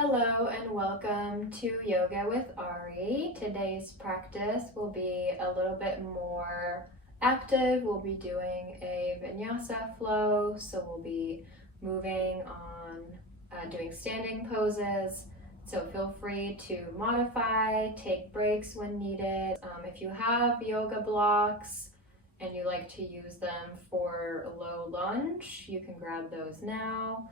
Hello and welcome to Yoga with Ari. Today's practice will be a little bit more active. We'll be doing a vinyasa flow, so we'll be moving on doing standing poses. So feel free to modify, take breaks when needed. If you have yoga blocks and you like to use them for a low lunge, you can grab those now.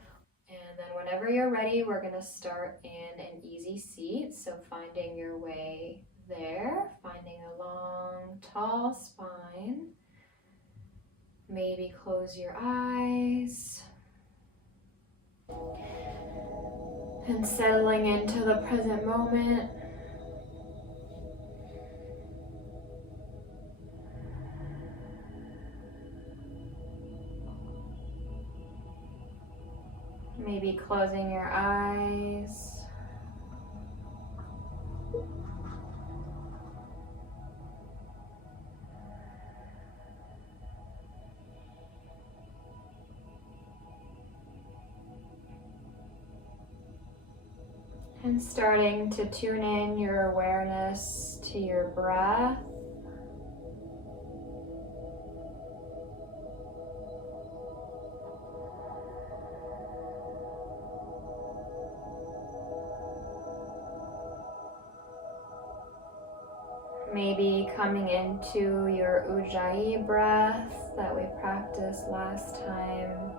And then whenever you're ready, we're going to start in an easy seat. So finding your way there, finding a long, tall spine. Maybe close your eyes. And settling into the present moment. Maybe closing your eyes. And starting to tune in your awareness to your breath. Maybe coming into your Ujjayi breath that we practiced last time.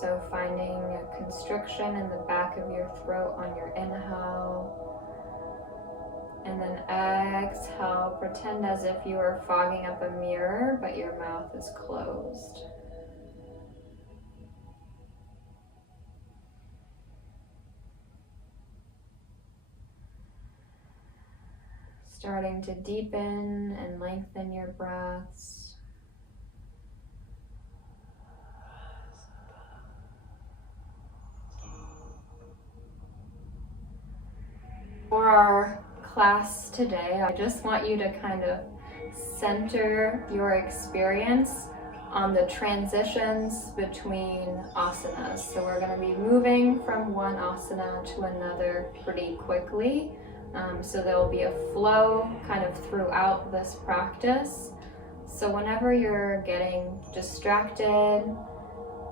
So finding a constriction in the back of your throat on your inhale. And then exhale, pretend as if you are fogging up a mirror, but your mouth is closed. Starting to deepen and lengthen your breaths. For our class today, I just want you to kind of center your experience on the transitions between asanas. So we're going to be moving from one asana to another pretty quickly. So there will be a flow kind of throughout this practice. So whenever you're getting distracted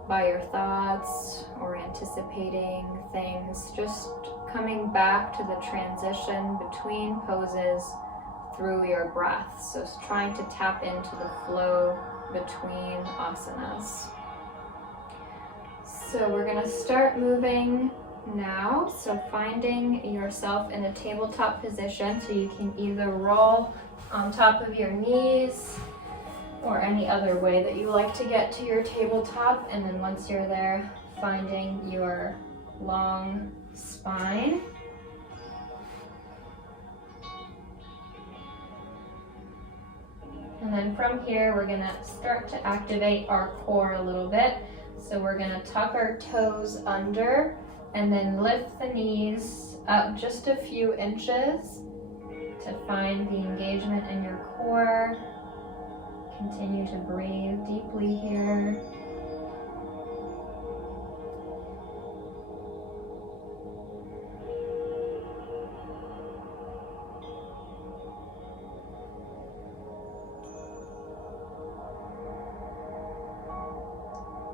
by your thoughts or anticipating things, just coming back to the transition between poses through your breath. So trying to tap into the flow between asanas. So we're going to start moving now. So finding yourself in a tabletop position, so you can either roll on top of your knees or any other way that you like to get to your tabletop. And then once you're there, finding your long spine. And then from here, we're gonna start to activate our core a little bit. So we're gonna tuck our toes under and then lift the knees up just a few inches to find the engagement in your core. Continue to breathe deeply here.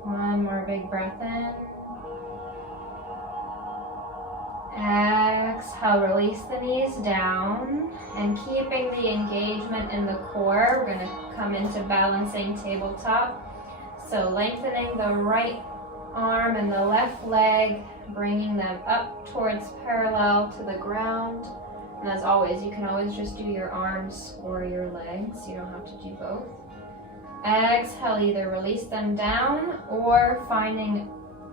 One more big breath in. Exhale, release the knees down, and keeping the engagement in the core, we're going to come into balancing tabletop. So lengthening the right arm and the left leg, bringing them up towards parallel to the ground. And as always, you can always just do your arms or your legs. You don't have to do both. Exhale, either release them down or finding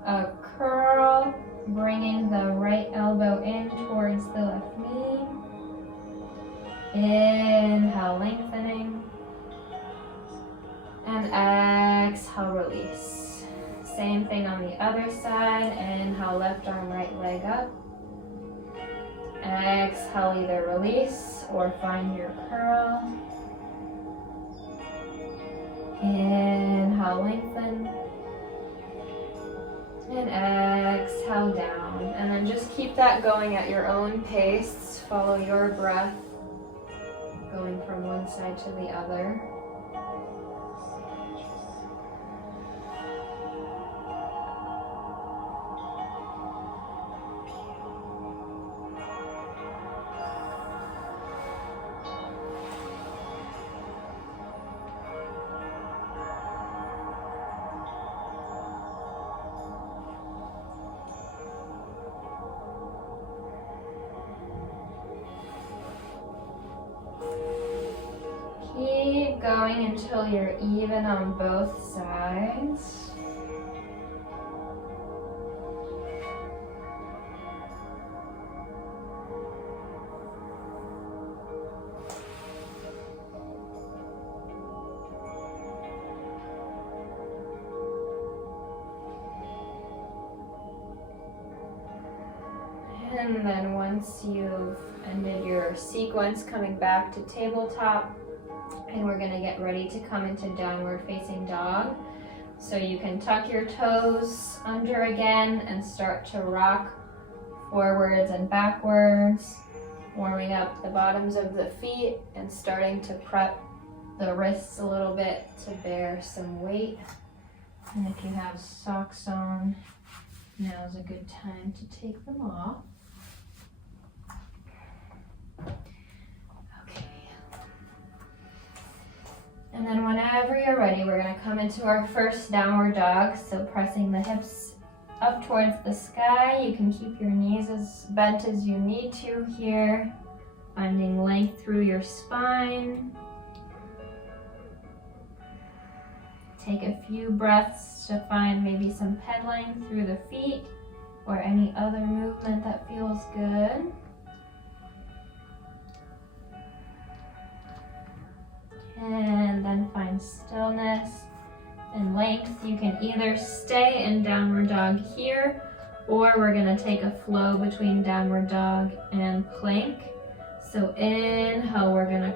a curl, bringing the right elbow in towards the left knee. Inhale, lengthening. And exhale, release. Same thing on the other side. Inhale, left arm, right leg up. Exhale, either release or find your curl. Inhale, lengthen. And exhale down. And then just keep that going at your own pace. Follow your breath, going from one side to the other. Keep going until you're even on both sides. And then once you've ended your sequence, coming back to tabletop, and we're going to get ready to come into downward facing dog. So you can tuck your toes under again and start to rock forwards and backwards, warming up the bottoms of the feet and starting to prep the wrists a little bit to bear some weight. And if you have socks on, now's a good time to take them off. And then whenever you're ready, we're going to come into our first downward dog. So pressing the hips up towards the sky. You can keep your knees as bent as you need to here. Finding length through your spine. Take a few breaths to find maybe some pedaling through the feet or any other movement that feels good. And then find stillness and length. You can either stay in downward dog here, or we're going to take a flow between downward dog and plank. So inhale, we're going to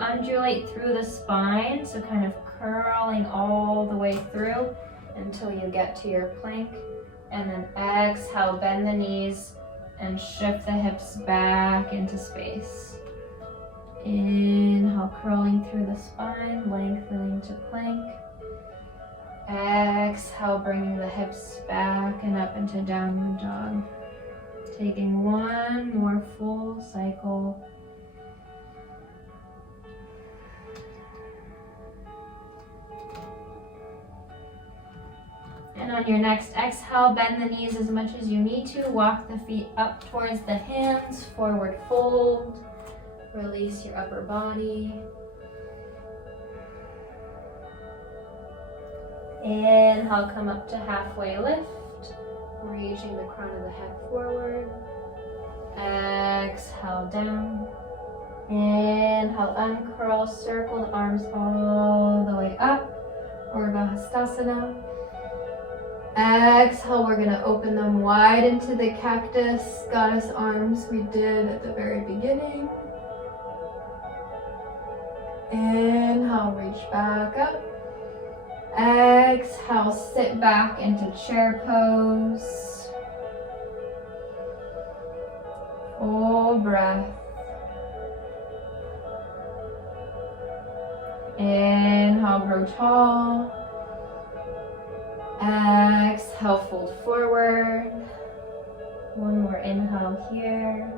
undulate through the spine, so kind of curling all the way through until you get to your plank. And then exhale, bend the knees and shift the hips back into space. Inhale, curling through the spine, lengthening to plank. Exhale, bringing the hips back and up into downward dog. Taking one more full cycle. And on your next exhale, bend the knees as much as you need to. Walk the feet up towards the hands, forward fold. Release your upper body. Inhale, come up to halfway lift, reaching the crown of the head forward. Exhale, down. Inhale, uncurl, circle the arms all the way up, Urdhva Hastasana. Exhale, we're going to open them wide into the cactus, goddess arms we did at the very beginning. Inhale, reach back up. Exhale, sit back into chair pose. Full breath. Inhale, grow tall. Exhale, fold forward. One more inhale here.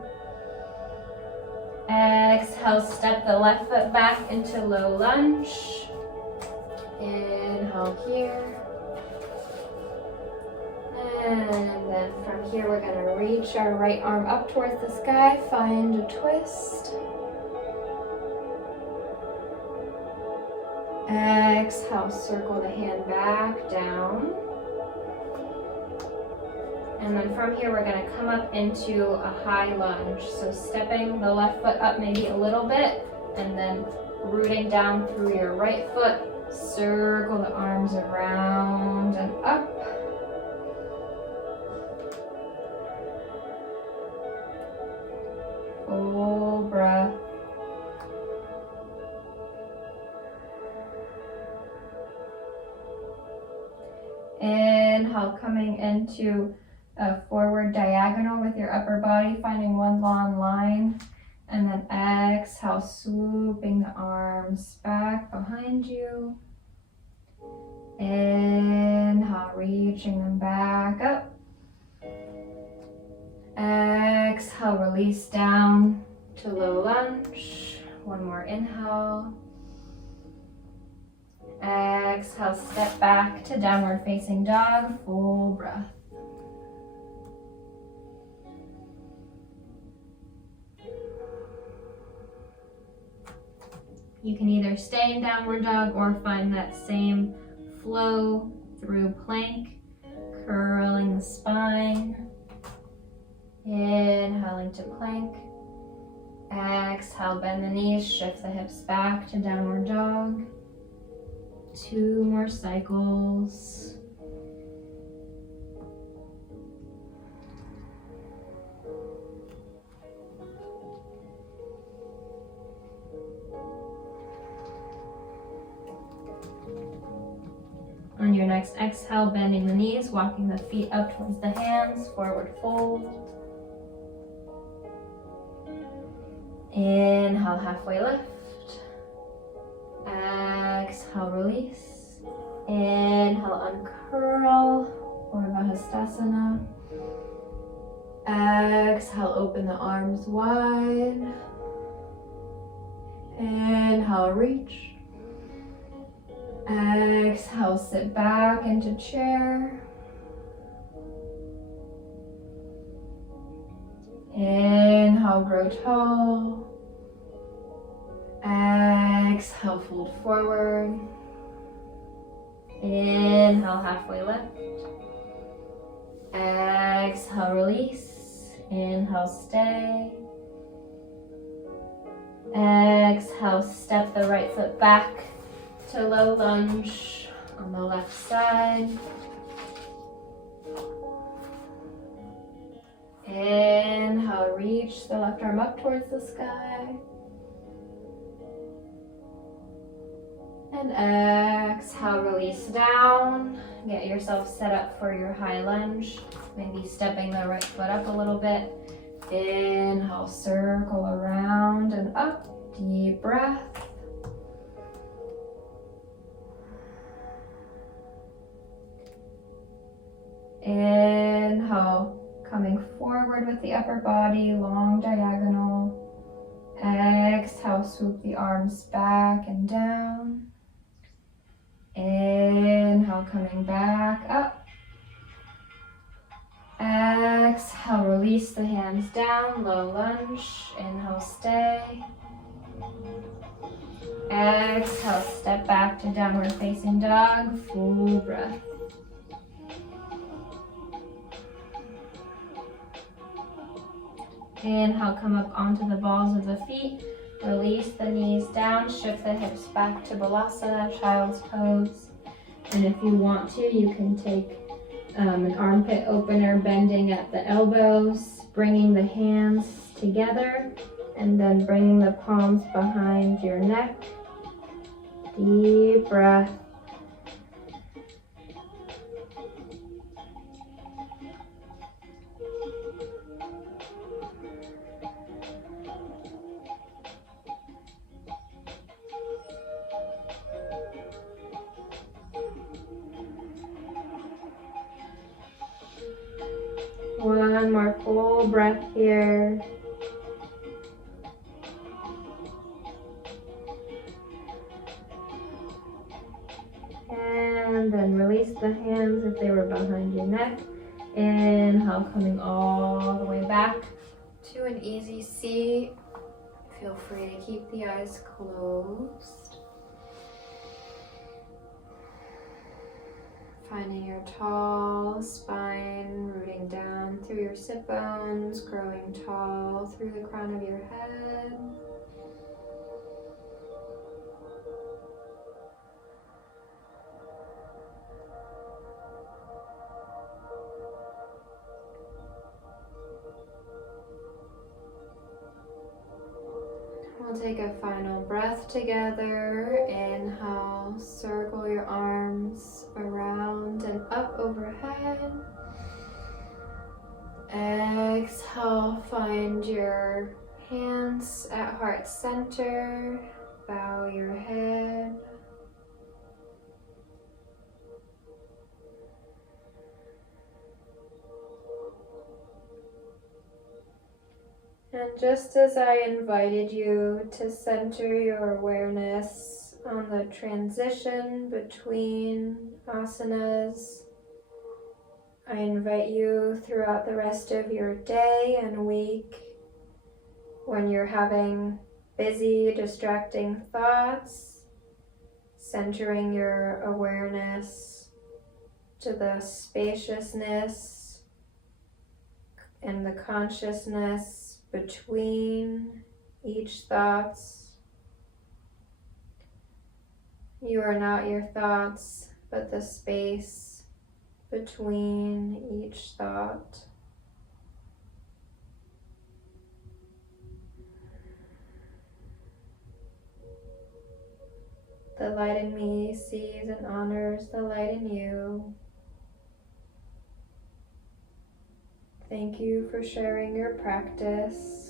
Exhale, step the left foot back into low lunge. Inhale here. And then from here we're going to reach our right arm up towards the sky, find a twist. Exhale, circle the hand back down. And then from here, we're going to come up into a high lunge. So stepping the left foot up maybe a little bit, and then rooting down through your right foot. Circle the arms around and up. Full breath. Inhale, Inhale, coming into a forward diagonal with your upper body, finding one long line. And then exhale, swooping the arms back behind you. Inhale, reaching them back up. Exhale, release down to low lunge. One more inhale. Exhale, step back to downward facing dog, full breath. You can either stay in downward dog or find that same flow through plank, curling the spine. Inhaling to plank. Exhale, bend the knees, shift the hips back to downward dog. 2 more cycles. On your next exhale, bending the knees, walking the feet up towards the hands, forward fold. Inhale, halfway lift. Exhale, release. Inhale, uncurl, Urdhva Hastasana. Exhale, open the arms wide. Inhale, reach. Exhale, sit back into chair. Inhale, grow tall. Exhale, fold forward. Inhale, halfway lift. Exhale, release. Inhale, stay. Exhale, step the right foot back to low lunge on the left side. Inhale, reach the left arm up towards the sky. And exhale, release down. Get yourself set up for your high lunge. Maybe stepping the right foot up a little bit. Inhale, circle around and up. Deep breath. Inhale, coming forward with the upper body, long diagonal. Exhale, swoop the arms back and down. Inhale, coming back up. Exhale, release the hands down, low lunge. Inhale, stay. Exhale, step back to downward facing dog, full breath. Inhale, come up onto the balls of the feet. Release the knees down, shift the hips back to Balasana, child's pose. And if you want to, you can take an armpit opener, bending at the elbows, bringing the hands together, and then bringing the palms behind your neck. Deep breath. One more full breath here. And then release the hands if they were behind your neck. Inhale, coming all the way back to an easy seat. Feel free to keep the eyes closed. Finding your tall spine, rooting down through your sit bones, growing tall through the crown of your head. We'll take a final breath together. Inhale, circle your arms around and up overhead. Exhale, find your hands at heart center. Bow your head. And just as I invited you to center your awareness on the transition between asanas, I invite you throughout the rest of your day and week, when you're having busy, distracting thoughts, centering your awareness to the spaciousness and the consciousness between each thoughts. You are not your thoughts, but the space between each thought. The light in me sees and honors the light in you. Thank you for sharing your practice.